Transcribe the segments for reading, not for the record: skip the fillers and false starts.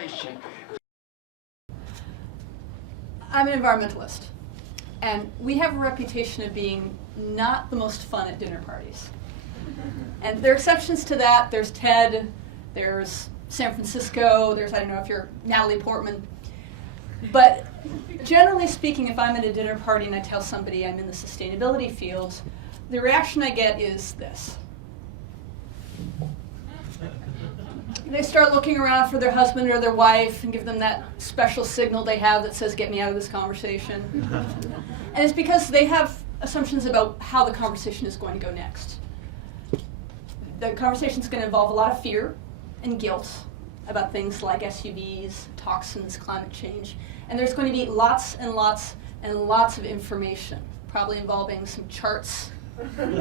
celebration. I'm an environmentalist, and we have a reputation of being not the most fun at dinner parties. And there are exceptions to that. There's TED, there's San Francisco, there's, I don't know if you're Natalie Portman. But generally speaking, if I'm at a dinner party and I tell somebody I'm in the sustainability field, the reaction I get is this. They start looking around for their husband or their wife and give them that special signal they have that says, get me out of this conversation. And it's because they have assumptions about how the conversation is going to go next. The conversation is going to involve a lot of fear and guilt about things like SUVs, toxins, climate change. And there's going to be lots and lots and lots of information, probably involving some charts,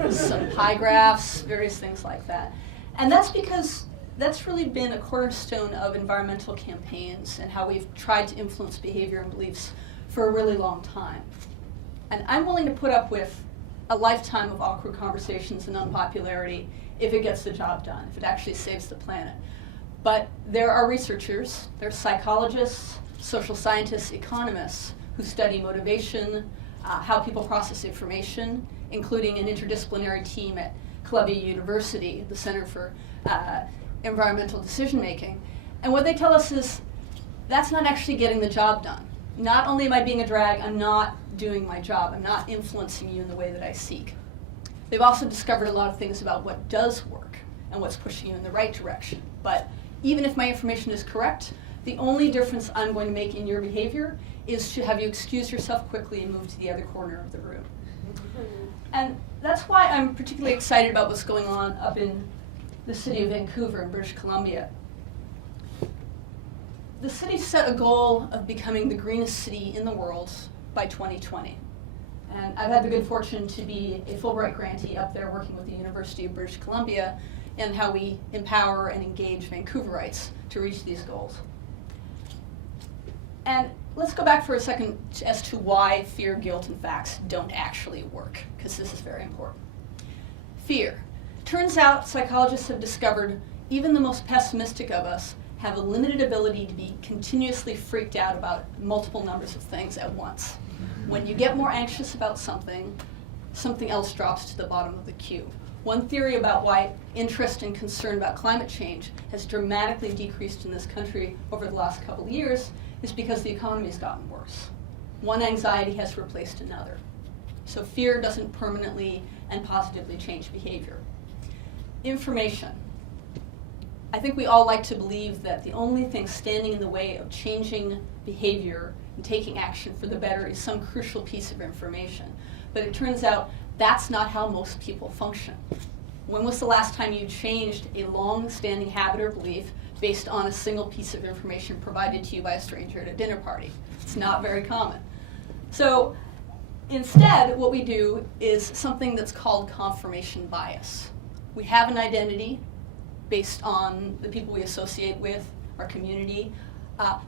some pie graphs, various things like that. And that's because that's really been a cornerstone of environmental campaigns and how we've tried to influence behavior and beliefs for a really long time. And I'm willing to put up with a lifetime of awkward conversations and unpopularity if it gets the job done, if it actually saves the planet. But there are researchers, there's psychologists, social scientists, economists who study motivation, how people process information, including an interdisciplinary team at Columbia University, the Center for Environmental Decision Making. And what they tell us is that's not actually getting the job done. Not only am I being a drag, I'm not doing my job. I'm not influencing you in the way that I seek. They've also discovered a lot of things about what does work and what's pushing you in the right direction. But even if my information is correct, the only difference I'm going to make in your behavior is to have you excuse yourself quickly and move to the other corner of the room. And that's why I'm particularly excited about what's going on up in the city of Vancouver in British Columbia. The city set a goal of becoming the greenest city in the world by 2020. And I've had the good fortune to be a Fulbright grantee up there working with the University of British Columbia and how we empower and engage Vancouverites to reach these goals. And let's go back for a second as to why fear, guilt, and facts don't actually work, because this is very important. Fear. Turns out psychologists have discovered even the most pessimistic of us have a limited ability to be continuously freaked out about multiple numbers of things at once. When you get more anxious about something, something else drops to the bottom of the queue. One theory about why interest and concern about climate change has dramatically decreased in this country over the last couple of years is because the economy has gotten worse. One anxiety has replaced another. So fear doesn't permanently and positively change behavior. Information. I think we all like to believe that the only thing standing in the way of changing behavior and taking action for the better is some crucial piece of information. But it turns out that's not how most people function. When was the last time you changed a long-standing habit or belief based on a single piece of information provided to you by a stranger at a dinner party? It's not very common. So instead, what we do is something that's called confirmation bias. We have an identity based on the people we associate with, our community.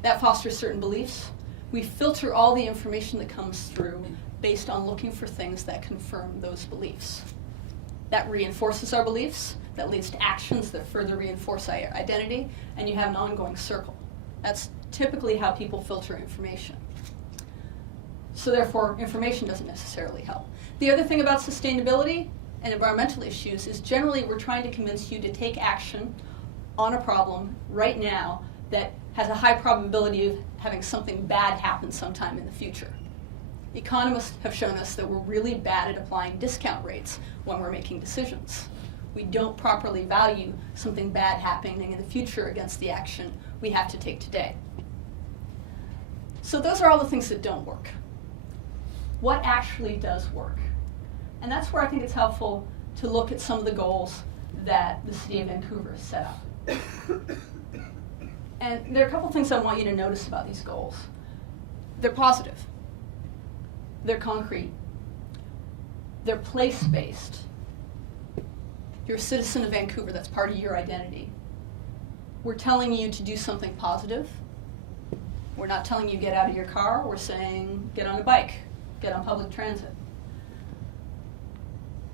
That fosters certain beliefs. We filter all the information that comes through based on looking for things that confirm those beliefs. That reinforces our beliefs, that leads to actions that further reinforce our identity, and you have an ongoing circle. That's typically how people filter information. So therefore, information doesn't necessarily help. The other thing about sustainability and environmental issues is generally we're trying to convince you to take action on a problem right now that has a high probability of having something bad happen sometime in the future. Economists have shown us that we're really bad at applying discount rates when we're making decisions. We don't properly value something bad happening in the future against the action we have to take today. So those are all the things that don't work. What actually does work? And that's where I think it's helpful to look at some of the goals that the city of Vancouver has set up. And there are a couple things I want you to notice about these goals. They're positive. They're concrete. They're place-based. You're a citizen of Vancouver, that's part of your identity. We're telling you to do something positive. We're not telling you get out of your car, we're saying get on a bike, get on public transit.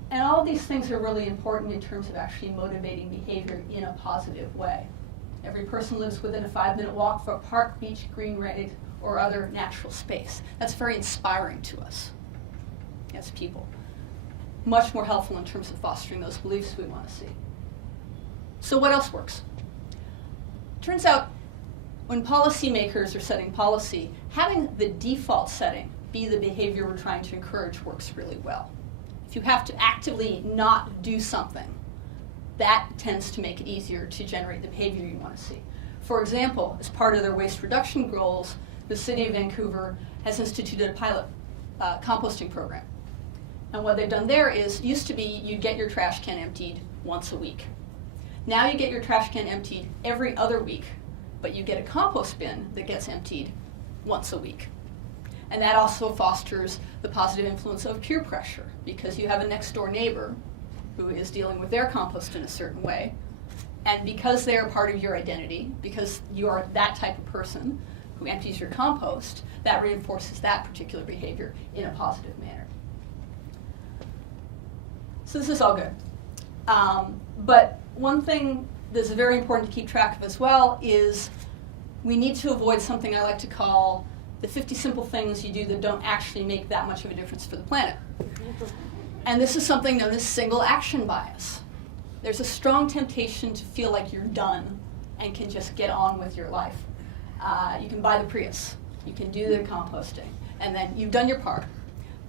And all of these things are really important in terms of actually motivating behavior in a positive way. Every person lives within a 5-minute walk for a park, beach, greenway, or other natural space. That's very inspiring to us as people. Much more helpful in terms of fostering those beliefs we want to see. So what else works? Turns out when policymakers are setting policy, having the default setting be the behavior we're trying to encourage works really well. If you have to actively not do something, that tends to make it easier to generate the behavior you want to see. For example, as part of their waste reduction goals, the City of Vancouver has instituted a pilot composting program. And what they've done there is, used to be you'd get your trash can emptied once a week. Now you get your trash can emptied every other week, but you get a compost bin that gets emptied once a week. And that also fosters the positive influence of peer pressure, because you have a next door neighbor who is dealing with their compost in a certain way. And because they are part of your identity, because you are that type of person who empties your compost, that reinforces that particular behavior in a positive manner. So this is all good. But one thing that's very important to keep track of as well is we need to avoid something I like to call the 50 simple things you do that don't actually make that much of a difference for the planet. And this is something known as single action bias. There's a strong temptation to feel like you're done and can just get on with your life. You can buy the Prius, you can do the composting, and then you've done your part.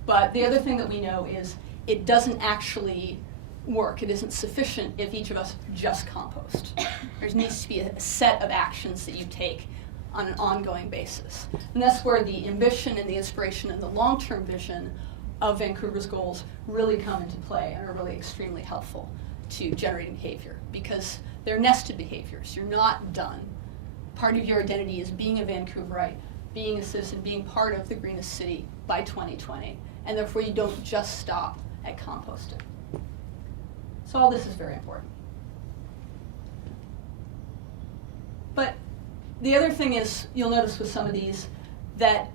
But the other thing that we know is it doesn't actually work. It isn't sufficient if each of us just compost. There needs to be a set of actions that you take on an ongoing basis. And that's where the ambition and the inspiration and the long-term vision of Vancouvers Goals really come into play and are really extremely helpful to generating behavior, because they're nested behaviors. You're not done. Part of your identity is being a Vancouverite, being a citizen, being part of the greenest city by 2020, and therefore you don't just stop at composting. So all this is very important. But the other thing is, you'll notice with some of these, that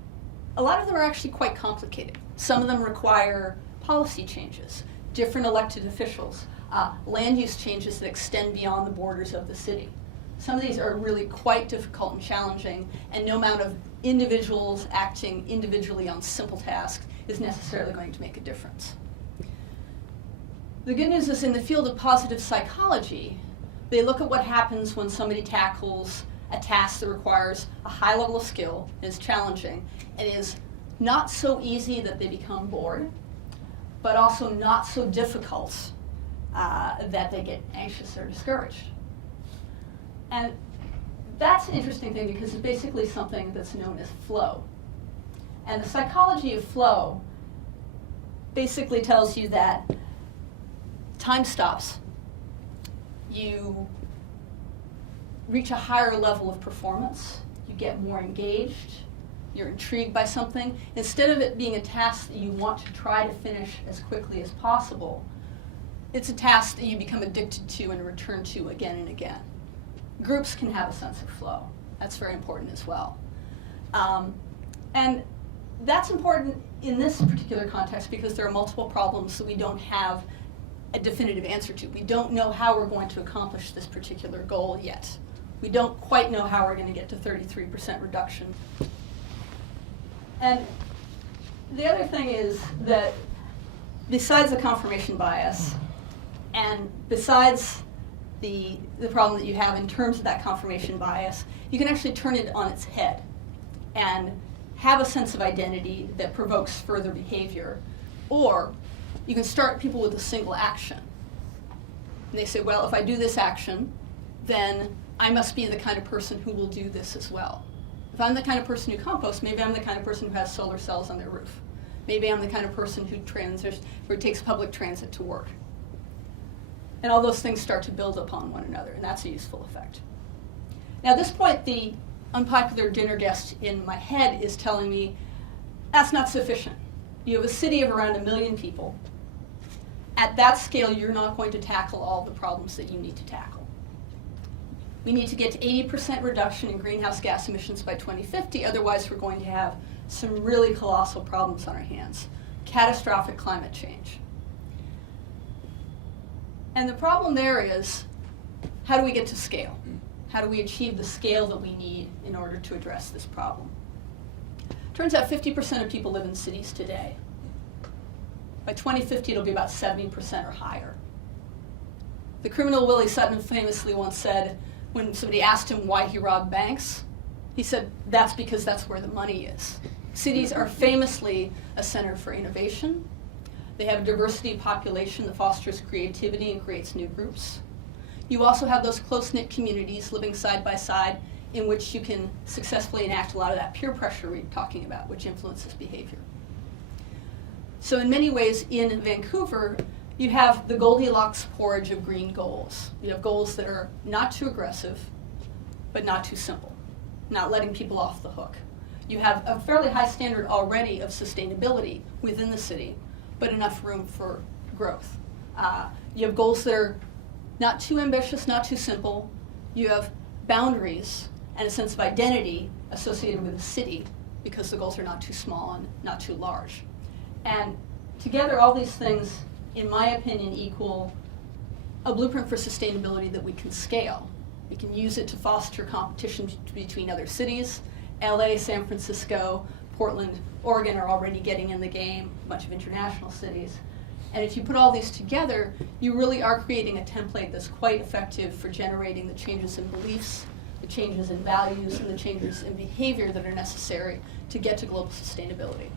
a lot of them are actually quite complicated. Some of them require policy changes, different elected officials, land use changes that extend beyond the borders of the city. Some of these are really quite difficult and challenging, and no amount of individuals acting individually on simple tasks is necessarily going to make a difference. The good news is, in the field of positive psychology, they look at what happens when somebody tackles a task that requires a high level of skill, is challenging, and is not so easy that they become bored, but also not so difficult that they get anxious or discouraged. And that's an interesting thing, because it's basically something that's known as flow. And the psychology of flow basically tells you that time stops. You reach a higher level of performance. You get more engaged. You're intrigued by something. Instead of it being a task that you want to try to finish as quickly as possible, it's a task that you become addicted to and return to again and again. Groups can have a sense of flow. That's very important as well. And that's important in this particular context because there are multiple problems that we don't have a definitive answer to. We don't know how we're going to accomplish this particular goal yet. We don't quite know how we're going to get to 33% reduction. And the other thing is that besides the confirmation bias, and besides the problem that you have in terms of that confirmation bias, you can actually turn it on its head and have a sense of identity that provokes further behavior. Or you can start people with a single action. And they say, well, if I do this action, then I must be the kind of person who will do this as well. If I'm the kind of person who composts, maybe I'm the kind of person who has solar cells on their roof. Maybe I'm the kind of person who takes public transit to work. And all those things start to build upon one another, and that's a useful effect. Now at this point, the unpopular dinner guest in my head is telling me, that's not sufficient. You have a city of around 1 million people. At that scale, you're not going to tackle all the problems that you need to tackle. We need to get to 80% reduction in greenhouse gas emissions by 2050, otherwise we're going to have some really colossal problems on our hands. Catastrophic climate change. And the problem there is, how do we get to scale? How do we achieve the scale that we need in order to address this problem? Turns out 50% of people live in cities today. By 2050, it'll be about 70% or higher. The criminal Willie Sutton famously once said, when somebody asked him why he robbed banks, he said, that's because that's where the money is. Cities are famously a center for innovation. They have a diversity of population that fosters creativity and creates new groups. You also have those close-knit communities living side by side in which you can successfully enact a lot of that peer pressure we're talking about, which influences behavior. So in many ways, in Vancouver, you have the Goldilocks porridge of green goals. You have goals that are not too aggressive, but not too simple, not letting people off the hook. You have a fairly high standard already of sustainability within the city, but enough room for growth. You have goals that are not too ambitious, not too simple. You have boundaries and a sense of identity associated with the city because the goals are not too small and not too large. And together, all these things, in my opinion, equal a blueprint for sustainability that we can scale. We can use it to foster competition between other cities. LA, San Francisco, Portland, Oregon are already getting in the game, a bunch of international cities. And if you put all these together, you really are creating a template that's quite effective for generating the changes in beliefs, the changes in values, and the changes in behavior that are necessary to get to global sustainability.